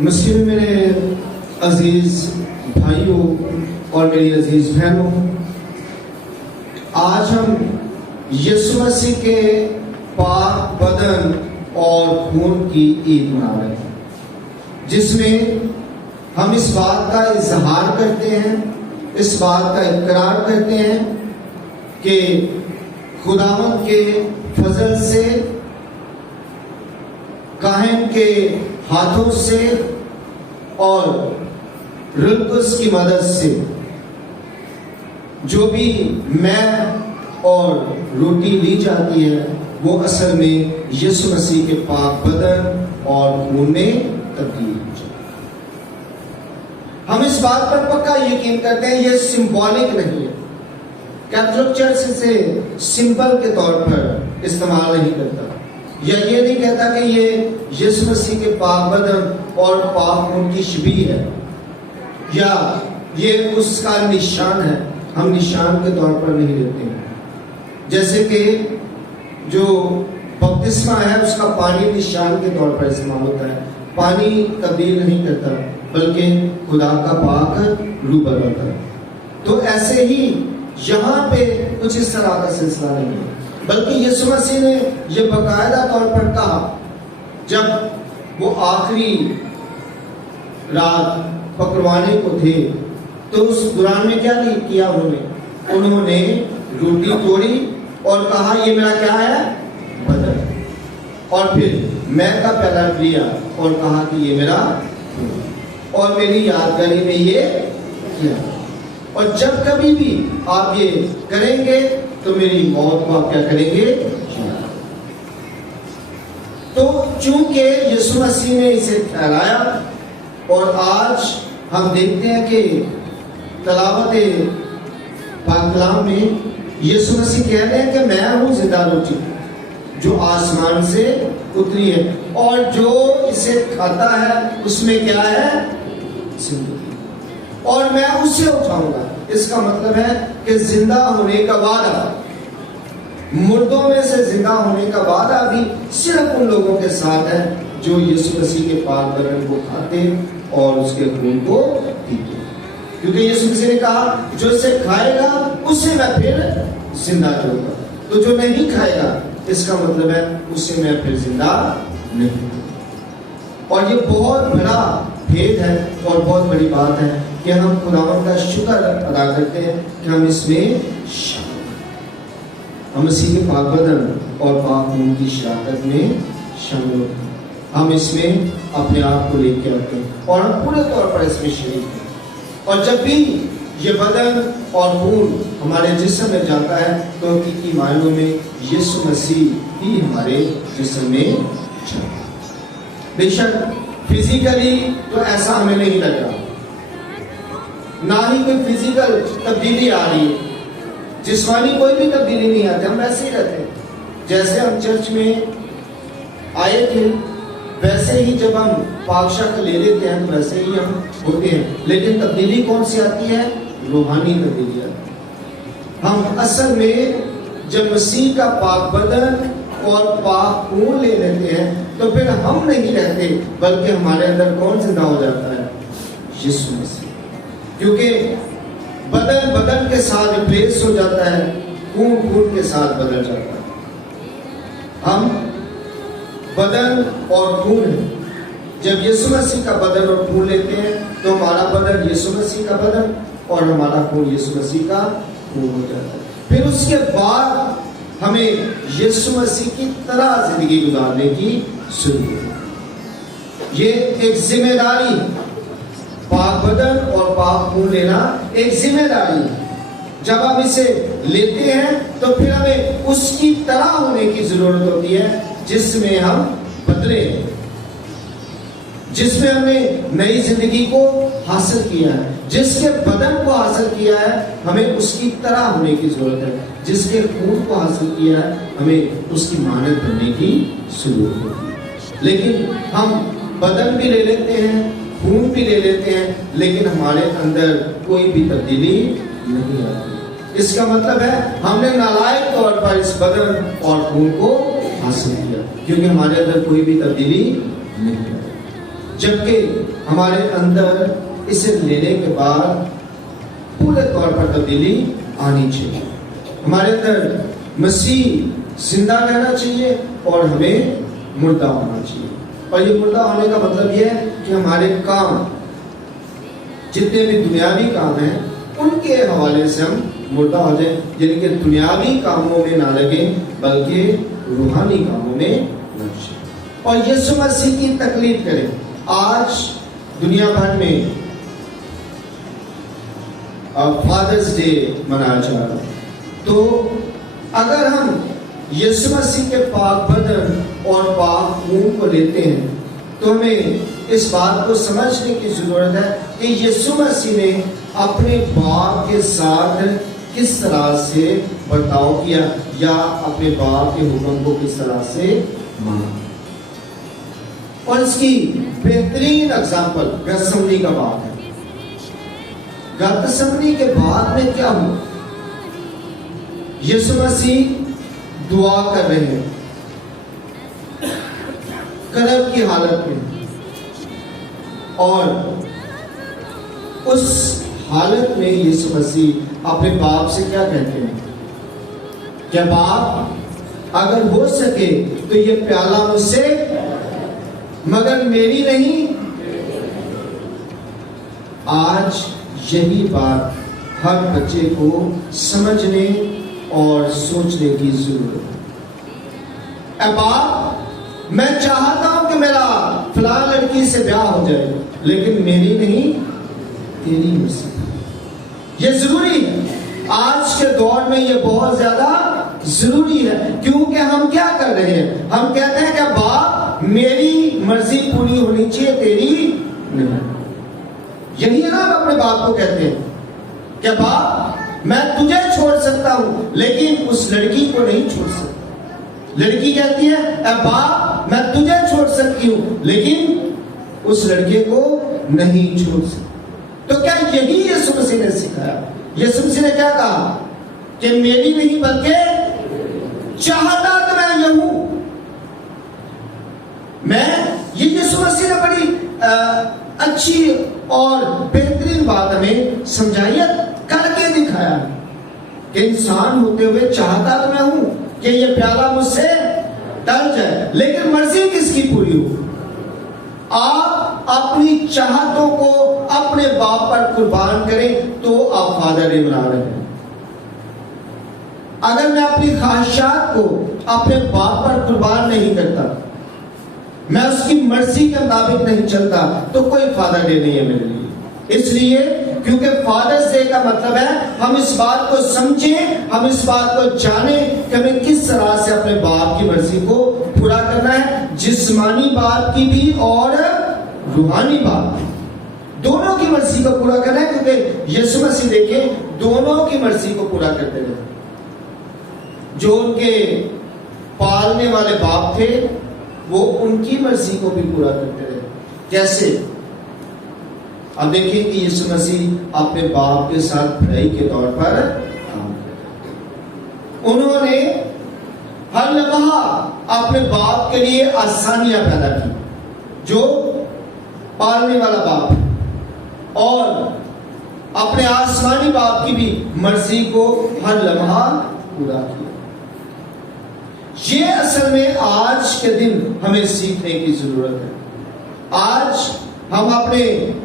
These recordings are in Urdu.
مسیح میں میرے عزیز بھائیوں اور میری عزیز بہنوں، آج ہم یسوع مسیح کے پاک بدن اور خون کی عید منا رہے ہیں، جس میں ہم اس بات کا اظہار کرتے ہیں، اس بات کا اقرار کرتے ہیں کہ خداوند کے فضل سے، کاہن کے ہاتھوں سے اور روح القدس کی مدد سے جو بھی میں اور روٹی لی جاتی ہے وہ اصل میں یسوع مسیح کے پاک بدن اور خون میں تبدیل ہو جائے۔ ہم اس بات پر پکا یقین کرتے ہیں یہ سمبولک نہیں ہے۔ کیتھولک چرچ اسے سمبل کے طور پر استعمال نہیں کرتا، یا یہ نہیں کہتا کہ یہ یسوع مسیح کے پاک بدن اور پاک خون کی شبیہ ہے، یا یہ اس کا نشان ہے۔ ہم نشان کے طور پر نہیں لیتے ہیں، جیسے کہ جو بپتسمہ ہے اس کا پانی نشان کے طور پر استعمال ہوتا ہے، پانی تبدیل نہیں کرتا بلکہ خدا کا پاک روح بدلتا ہے۔ تو ایسے ہی یہاں پہ کچھ اس طرح کا سلسلہ نہیں ہے، بلکہ یسوع مسیح نے یہ باقاعدہ طور پر کہا جب وہ آخری رات پکڑوانے کو تھے تو اس دوران میں کیا کیا انہوں نے روٹی توڑی اور کہا یہ میرا کیا ہے؟ بدن۔ اور پھر میں کا پیالہ لیا اور کہا کہ یہ میرا اور میری یادگاری میں یہ کیا۔ اور جب کبھی بھی آپ یہ کریں گے تو میری موت کو آپ کیا کریں گے؟ تو چونکہ یسوع مسیح نے اسے ٹھہرایا، اور آج ہم دیکھتے ہیں کہ تلاوت پاک کلام میں یسوع مسیح کہہ رہے ہیں کہ میں ہوں زندہ روٹی جو آسمان سے اتری ہے، اور جو اسے کھاتا ہے اس میں کیا ہے؟ زندگی، اور میں اسے اٹھاؤں گا۔ اس کا مطلب ہے کہ زندہ ہونے کا وعدہ، مردوں میں سے زندہ ہونے کا وعدہ بھی صرف ان لوگوں کے ساتھ ہے جو یسوع مسیح کے پاک بدن کو کھاتے اور اس کے خون کو پیتے، کیونکہ یسوع مسیح نے کہا جو اسے کھائے گا اسے میں پھر زندہ کروں گا، تو جو نہیں کھائے گا اس کا مطلب ہے اسے میں پھر زندہ نہیں کروں گا۔ اور یہ بہت بڑا بھید ہے اور بہت بڑی بات ہے کہ ہم خداوند کا شکر ادا کرتے ہیں کہ ہم اس میں شامل ہیں، ہم مسیح کے پاک بدن اور پاک خون کی شراکت میں شامل ہوتے ہیں، ہم اس میں اپنے آپ کو لے کے آتے ہیں اور ہم پورے طور پر اس میں شریک ہیں۔ اور جب بھی یہ بدن اور خون ہمارے جسم میں جاتا ہے تو حقیقی معنوں میں یسوع مسیح ہی ہمارے جسم میں جاتا ہے۔ بے شک فزیکلی تو ایسا ہمیں نہیں لگ رہا، نہ ہی کوئی فزیکل تبدیلی آ رہی ہے، جسمانی کوئی بھی تبدیلی نہیں آتی، ہم ویسے ہی رہتے ہیں جیسے ہم چرچ میں آئے تھے، ویسے ہی جب ہم پاک شک لے لیتے ہیں تو ویسے ہی ہم ہوتے ہیں، لیکن تبدیلی کون سی آتی ہے؟ روحانی تبدیلی آتی ہے۔ ہم اصل میں جب مسیح کا پاک بدن اور پاک خون لے لیتے ہیں تو پھر ہم نہیں رہتے بلکہ ہمارے اندر کون زندہ ہو جاتا ہے؟ یسوع مسیح، کیونکہ بدن بدن کے ساتھ ریپلیس ہو جاتا ہے، خون خون کے ساتھ بدل جاتا ہے۔ ہم بدن اور خون ہیں، جب یسوع مسیح کا بدن اور خون لیتے ہیں تو ہمارا بدن یسوع مسیح کا بدن اور ہمارا خون یسوع مسیح کا خون ہو جاتا ہے۔ پھر اس کے بعد ہمیں یسوع مسیح کی طرح زندگی گزارنے کی ضرورت ہے۔ یہ ایک ذمہ داری، پاک بدن اور پاک خون لینا ایک ذمہ داری ہے۔ جب ہم اسے لیتے ہیں تو پھر ہمیں اس کی طرح ہونے کی ضرورت ہوتی ہے جس میں ہم بدلے ہیں، جس میں ہم نے نئی زندگی کو حاصل کیا ہے، جس کے بدن کو حاصل کیا ہے ہمیں اس کی طرح ہونے کی ضرورت ہے، جس کے خون کو حاصل کیا ہے ہمیں اس کی مانند بننے کی ضرورت ہوتی ہے۔ لیکن ہم بدن بھی لے لیتے ہیں، خون بھی لے لیتے ہیں، لیکن ہمارے اندر کوئی بھی تبدیلی نہیں آتی۔ اس کا مطلب ہے ہم نے نالائق طور پر اس بدن اور خون کو حاصل کیا، کیونکہ ہمارے اندر کوئی بھی تبدیلی نہیں ہے۔ جبکہ ہمارے اندر اسے لینے کے بعد پورے طور پر تبدیلی آنی چاہیے. ہمارے اندر مسیح زندہ رہنا چاہیے اور ہمیں مردہ ہونا چاہیے. اور یہ مردہ ہونے کا مطلب یہ ہے کہ ہمارے کام جتنے بھی دنیاوی کام ہیں ان کے حوالے سے ہم مردہ ہو جائیں، یعنی کہ دنیاوی کاموں میں نہ لگیں بلکہ روحانی کاموں میں لگ جائیں اور یسوع مسیح کی تقلید کریں. آج دنیا بھر میں فادرز ڈے منایا جا رہا ہے، تو اگر ہم یسوع مسیح کے پاک بدن اور پاک خون کو لیتے ہیں تو ہمیں اس بات کو سمجھنے کی ضرورت ہے کہ یسوع مسیح نے اپنے باپ کے ساتھ کس طرح سے برتاؤ کیا یا اپنے باپ کے حکم کو کس طرح سے مانا. اور اس کی بہترین اگزامپل گتسمنی کا بات ہے. گتسمنی کے بعد میں کیا ہوا؟ یسوع مسیح دعا کر رہے ہیں کرب کی حالت میں، اور اس حالت میں یسوع مسیح اپنے باپ سے کیا کہتے ہیں کہ باپ اگر ہو سکے تو یہ پیالہ مجھ سے مگر میری نہیں. آج یہی بات ہر بچے کو سمجھنے اور سوچنے کی ضرورت ہے. اے باپ میں چاہتا ہوں کہ میرا فلاں لڑکی سے بیاہ ہو جائے لیکن میری نہیں تیری مرضی. یہ ضروری ہے، آج کے دور میں یہ بہت زیادہ ضروری ہے، کیونکہ ہم کیا کر رہے ہیں؟ ہم کہتے ہیں کہ باپ میری مرضی پوری ہونی چاہیے تیری نہیں. یہی ہے نا ہم اپنے باپ کو کہتے ہیں کہ باپ میں تجھے چھوڑ سکتا ہوں لیکن اس لڑکی کو نہیں چھوڑ سکتا. لڑکی کہتی ہے اے باپ میں تجھے چھوڑ سکتی ہوں لیکن اس لڑکے کو نہیں چھوڑ سکتی. تو کیا یہی یسوع مسیح نے سکھایا؟ یسوع مسیح نے کیا کہا کہ میری نہیں بلکہ چاہتا تو میں یہ ہوں. یہ یسوع مسیح نے بڑی اچھی اور بہترین بات ہمیں سمجھائیت کر کے دکھایا کہ انسان ہوتے ہوئے چاہتا تو میں ہوں کہ یہ پیالہ مجھ سے ٹل جائے لیکن مرضی کس کی پوری ہو. آپ اپنی چاہتوں کو اپنے باپ پر قربان کریں تو آپ فادر ڈے منا رہے ہیں. اگر میں اپنی خواہشات کو اپنے باپ پر قربان نہیں کرتا، میں اس کی مرضی کے مطابق نہیں چلتا، تو کوئی فادر ڈے نہیں ہے میرے لیے. اس لیے کیونکہ فادرز ڈے کا مطلب ہے ہم اس بات کو سمجھیں، ہم اس بات کو جانیں کہ ہمیں کس طرح سے اپنے باپ کی مرضی کو پورا کرنا ہے، جسمانی باپ کی بھی اور روحانی باپ کی، دونوں کی مرضی کو پورا کرنا ہے. کیونکہ یسوع مسیح دیکھیں دونوں کی مرضی کو پورا کرتے رہے. جو ان کے پالنے والے باپ تھے وہ ان کی مرضی کو بھی پورا کرتے رہے. کیسے؟ اب دیکھیں کہ یسوع مسیح اپنے باپ کے ساتھ بھائی کے طور پر کام کرتے. انہوں نے ہر لمحہ اپنے باپ کے لیے آسانیاں پیدا کی، جو پالنے والا باپ ہے، اور اپنے آسمانی باپ کی بھی مرضی کو ہر لمحہ پورا کیا. یہ اصل میں آج کے دن ہمیں سیکھنے کی ضرورت ہے. آج ہم اپنے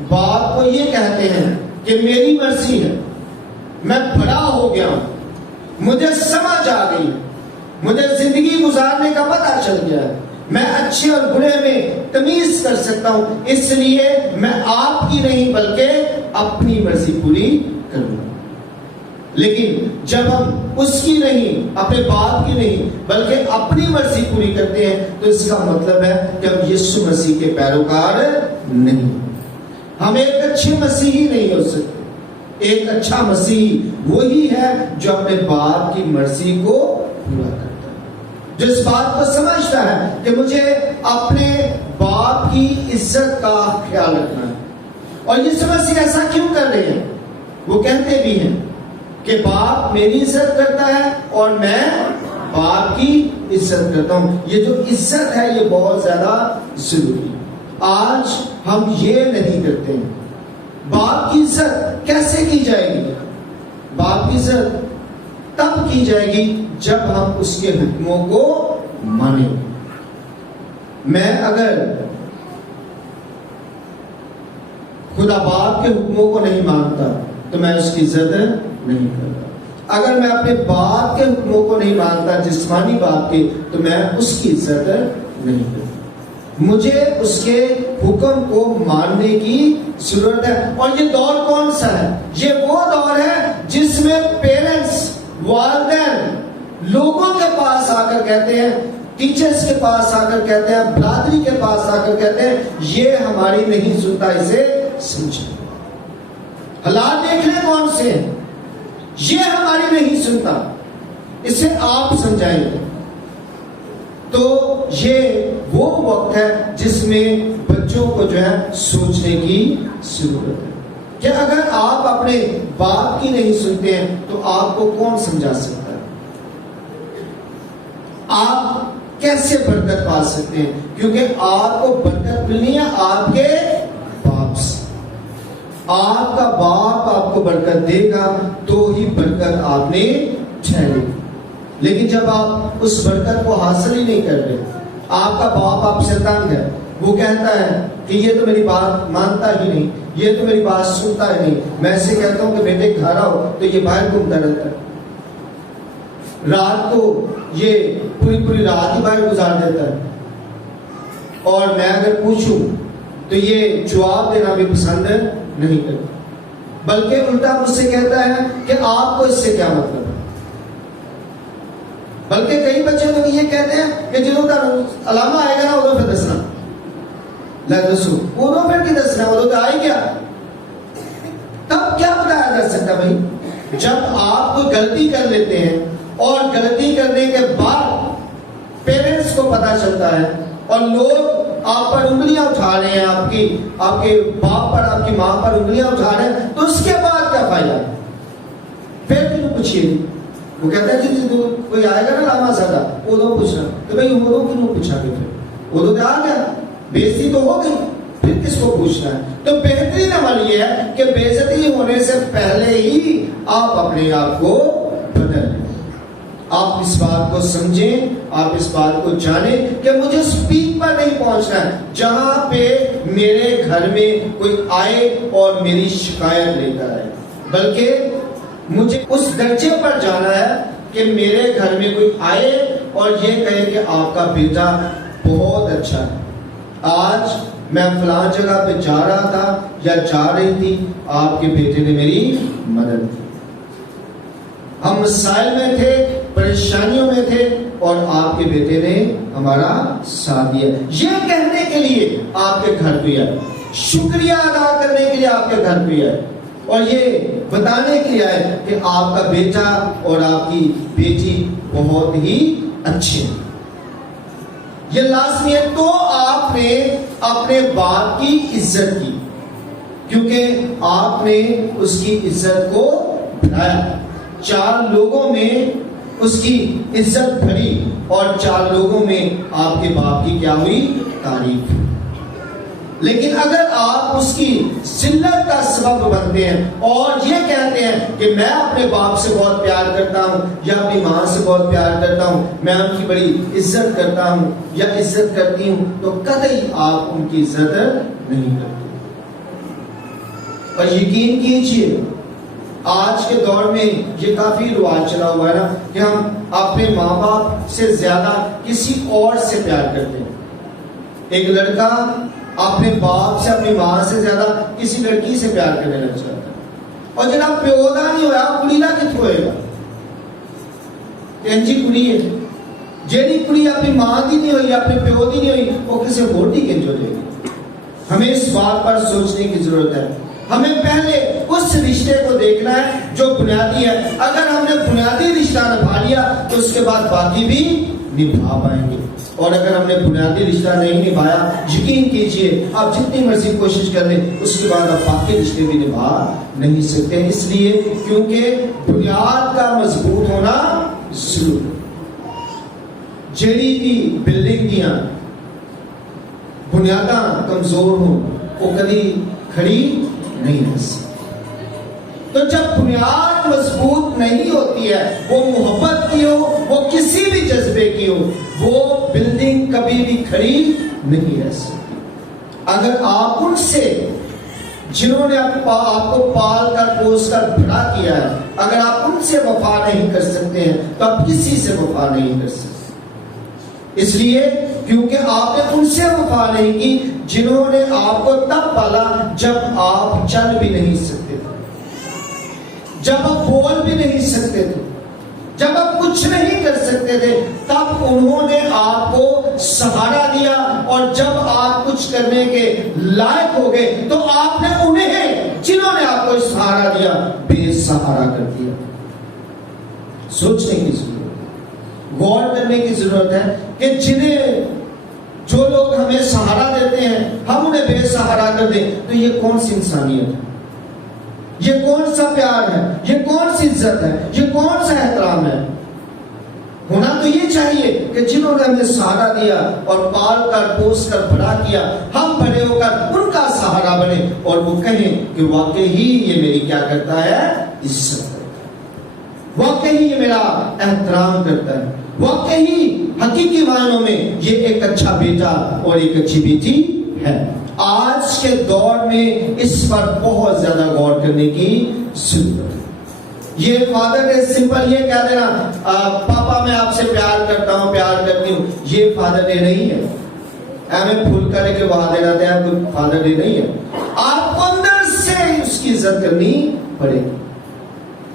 باپ کو یہ کہتے ہیں کہ میری مرضی ہے، میں بڑا ہو گیا ہوں، مجھے سمجھ آ گئی، مجھے زندگی گزارنے کا پتہ چل گیا ہے، میں اچھے اور برے میں تمیز کر سکتا ہوں، اس لیے میں آپ کی نہیں بلکہ اپنی مرضی پوری کروں گا. لیکن جب ہم اس کی نہیں، اپنے باپ کی نہیں بلکہ اپنی مرضی پوری کرتے ہیں تو اس کا مطلب ہے کہ ہم یسوع مسیح کے پیروکار نہیں. ہم ایک اچھے مسیحی نہیں ہو سکتے. ایک اچھا مسیحی وہی ہے جو اپنے باپ کی مرضی کو پورا کرتا ہے، جو اس بات کو سمجھتا ہے کہ مجھے اپنے باپ کی عزت کا خیال رکھنا ہے. اور یسوع مسیح ایسا کیوں کر رہے ہیں؟ وہ کہتے بھی ہیں کہ باپ میری عزت کرتا ہے اور میں باپ کی عزت کرتا ہوں. یہ جو عزت ہے یہ بہت زیادہ ضروری ہے. آج ہم یہ نہیں کرتے ہیں. باپ کی عزت کیسے کی جائے گی؟ باپ کی عزت تب کی جائے گی جب ہم اس کے حکموں کو مانیں. میں اگر خدا باپ کے حکموں کو نہیں مانتا تو میں اس کی عزت نہیں کرتا. اگر میں اپنے باپ کے حکموں کو نہیں مانتا، جسمانی باپ کے، تو میں اس کی عزت نہیں کرتا. مجھے اس کے حکم کو ماننے کی ضرورت ہے. اور یہ دور کون سا ہے؟ یہ وہ دور ہے جس میں پیرنٹس، والدین لوگوں کے پاس آ کر کہتے ہیں، ٹیچرز کے پاس آ کر کہتے ہیں، برادری کے پاس آ کر کہتے ہیں یہ ہماری نہیں سنتا، اسے سمجھے. حالات دیکھ لیں کون سے ہیں. یہ ہماری نہیں سنتا، اسے آپ سمجھائیں گے. تو یہ وہ وقت ہے جس میں بچوں کو جو ہے سوچنے کی ضرورت ہے کہ اگر آپ اپنے باپ کی نہیں سنتے ہیں تو آپ کو کون سمجھا سکتا ہے؟ آپ کیسے برکت پا سکتے ہیں؟ کیونکہ آپ کو برکت ملنی ہے آپ کے باپ سے. آپ کا باپ آپ کو برکت دے گا تو ہی برکت آپ نے ٹھہری. لیکن جب آپ اس برکت کو حاصل ہی نہیں کر رہے، آپ کا باپ آپ سے تنگ ہے، وہ کہتا ہے کہ یہ تو میری بات مانتا ہی نہیں، یہ تو میری بات سنتا ہی نہیں. میں ایسے کہتا ہوں کہ بیٹے گھر آؤ تو یہ باہر گھومتا رہتا ہے، رات کو یہ پوری رات ہی باہر گزار دیتا ہے. اور میں اگر پوچھوں تو یہ جواب دینا بھی پسند نہیں کرتا، بلکہ الٹا مجھ سے کہتا ہے کہ آپ کو اس سے کیا مطلب ہے. بلکہ کئی بچے تو یہ کہتے ہیں کہ جنہوں کا علامہ آئے گا نا ادھر پہ دسنا، لسو ادھر پھر کی دسنا، ادھر پہ آئے گیا. تب کیا بتایا جا سکتا بھائی؟ جب آپ کوئی غلطی کر لیتے ہیں اور غلطی کرنے کے بعد پیرنٹس کو پتا چلتا ہے اور لوگ آپ پر انگلیاں اٹھا رہے ہیں، آپ کے باپ پر، آپ کی ماں پر انگلیاں اٹھا رہے ہیں، تو اس کے بعد کیا فائدہ ہے؟ پھر کیوں پوچھیے؟ وہ کہتا ہے جی کوئی آئے گا نا لاما زیادہ ادو پوچھنا، تو بھائی ادو کیوں پوچھا گے؟ پھر ادو تو آ گیا، بےزتی تو ہو گئی، پھر کس کو پوچھنا ہے؟ تو بہترین عمل یہ ہے کہ بےزتی ہونے سے پہلے ہی آپ اپنے آپ کو بدل لیں. آپ اس بات کو سمجھیں، آپ اس بات کو جانیں کہ مجھے اس پیک پر نہیں پہنچنا ہے جہاں پہ میرے گھر میں کوئی آئے اور میری شکایت لے کر آئے، بلکہ مجھے اس درجے پر جانا ہے کہ میرے گھر میں کوئی آئے اور یہ کہے کہ آپ کا بیٹا بہت اچھا ہے. آج میں فلاں جگہ پہ جا رہا تھا یا جا رہی تھی، آپ کے بیٹے نے میری مدد کی. ہم مسائل میں تھے، پریشانیوں میں تھے، اور آپ کے بیٹے نے ہمارا ساتھ دیا. یہ کہنے کے لیے آپ کے گھر پہ آئے، شکریہ ادا کرنے کے لیے آپ کے گھر پہ آئے، اور یہ بتانے کے لیے آئے کہ آپ کا بیٹا اور آپ کی بیٹی بہت ہی اچھے ہیں. یہ لازمی ہے. تو آپ نے اپنے باپ کی عزت کی کیونکہ آپ نے اس کی عزت کو بڑھایا. 4 لوگوں میں اس کی عزت بڑھی اور 4 لوگوں میں آپ کے باپ کی کیا ہوئی؟ تعریف. لیکن اگر آپ اس کی ذلت کا سبب بنتے ہیں اور یہ کہتے ہیں کہ میں اپنے باپ سے بہت پیار کرتا ہوں یا اپنی ماں سے بہت پیار کرتا ہوں، میں ان کی بڑی عزت کرتا ہوں یا عزت کرتی ہوں، تو قطعی آپ ان کی عزت نہیں کرتے. اور یقین کیجئے آج کے دور میں یہ کافی رواج چلا ہوا ہے نا کہ ہم اپنے ماں باپ سے زیادہ کسی اور سے پیار کرتے ہیں. ایک لڑکا اپنے باپ سے، اپنی ماں سے زیادہ کسی لڑکی سے پیار کرنے لگ جاتا ہے. اور جناب پیودا نہیں ہوا کڑی نہ کتوں ہوئے گا جی کڑی ہے جیڑی کڑی اپنی ماں دی نہیں ہوئی، اپنے پیو دی نہیں ہوئی، وہ کسی اور دی کنج ہو جائے گی. ہمیں اس بات پر سوچنے کی ضرورت ہے. ہمیں پہلے اس رشتے کو دیکھنا ہے جو بنیادی ہے. اگر ہم نے بنیادی رشتہ نبھا لیا تو اس کے بعد باقی بھی نبھا پائیں گے. اور اگر ہم نے بنیادی رشتہ نہیں نبھایا، یقین کیجئے آپ جتنی مرضی کوشش کر لیں اس کے بعد آپ باقی رشتے بھی نبھا نہیں سکتے. اس لیے کیونکہ بنیاد کا مضبوط ہونا ضروری ہے. جڑی بھی بلڈنگ دیاں بنیاداں کمزور ہوں وہ کبھی کھڑی نہیں رہ سکتی۔ تو جب بنیاد مضبوط نہیں ہوتی ہے، وہ محبت کی ہو، وہ کسی بھی جذبے کی ہو، وہ بلڈنگ کبھی بھی کھڑی نہیں رہ سکتی۔ اگر آپ ان سے جنہوں نے آپ کو پال کر پوس کر بڑا کیا ہے، اگر آپ ان سے وفا نہیں کر سکتے ہیں تو آپ کسی سے وفا نہیں کر سکتے۔ اس لیے کیونکہ آپ نے ان سے وفا نہیں کی جنہوں نے آپ کو تب پالا جب آپ چل بھی نہیں سکتے تھے، جب آپ بول بھی نہیں سکتے تھے، جب آپ کچھ نہیں کر سکتے تھے، تب انہوں نے آپ کو سہارا دیا، اور جب آپ کچھ کرنے کے لائق ہو گئے تو آپ نے انہیں جنہوں نے آپ کو سہارا دیا بے سہارا کر دیا۔ سوچنے کی ضرورت ہے، غور کرنے کی ضرورت ہے کہ جو لوگ ہمیں سہارا دیتے ہیں ہم انہیں بے سہارا کر دیں، تو یہ کون سی انسانیت ہے؟ یہ کون سا پیار ہے؟ یہ کون سی عزت ہے؟ یہ کون سا احترام ہے؟ ہونا تو یہ چاہیے کہ جنہوں نے ہمیں سہارا دیا اور پال کر پوس کر بڑا کیا، ہم بڑے ہو کر ان کا سہارا بنے اور وہ کہیں کہ واقعی یہ میری کیا کرتا ہے؟ عزت کرتا ہے، واقعی یہ میرا احترام کرتا ہے، واقعی حقیقی معنوں میں یہ ایک اچھا بیٹا اور ایک اچھی بیٹی ہے۔ آج کے دور میں اس پر بہت زیادہ غور کرنے کی ضرورت ہے۔ یہ فادر ڈے سمپل یہ کہہ دینا پاپا میں آپ سے پیار کرتا ہوں، پیار کرتی ہوں، یہ فادر ڈے نہیں ہے۔ ہمیں پھول کر کے وہاں دینا تھا، کوئی فادر ڈے نہیں ہے۔ آپ کو اندر سے اس کی عزت کرنی پڑے گی،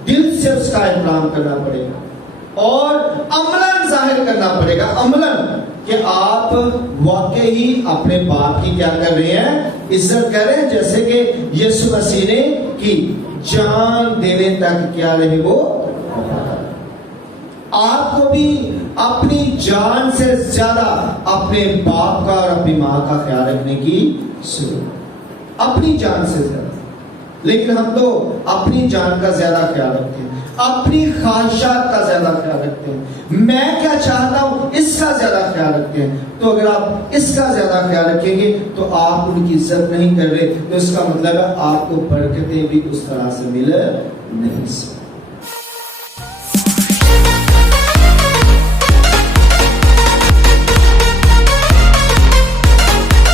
دل سے اس کا احترام کرنا پڑے گا، اور عملاً ظاہر کرنا پڑے گا، عملاً کہ آپ واقعی اپنے باپ کی کیا کر رہے ہیں؟ عزت کر رہے ہیں، جیسے کہ یسوع مسیح نے کی جان دینے تک کیا رہے وہ۔ آپ کو بھی اپنی جان سے زیادہ اپنے باپ کا اور اپنی ماں کا خیال رکھنے کی ضرورت، اپنی جان سے زیادہ۔ لیکن ہم تو اپنی جان کا زیادہ خیال رکھتے ہیں، اپنی خواہشات کا زیادہ خیال رکھتے ہیں، میں کیا چاہتا ہوں اس کا زیادہ خیال رکھتے ہیں۔ تو اگر آپ اس کا زیادہ خیال رکھیں گے تو آپ ان کی عزت نہیں کر رہے، تو اس کا مطلب ہے آپ کو برکتیں بھی اس طرح سے مل نہیں سکتی۔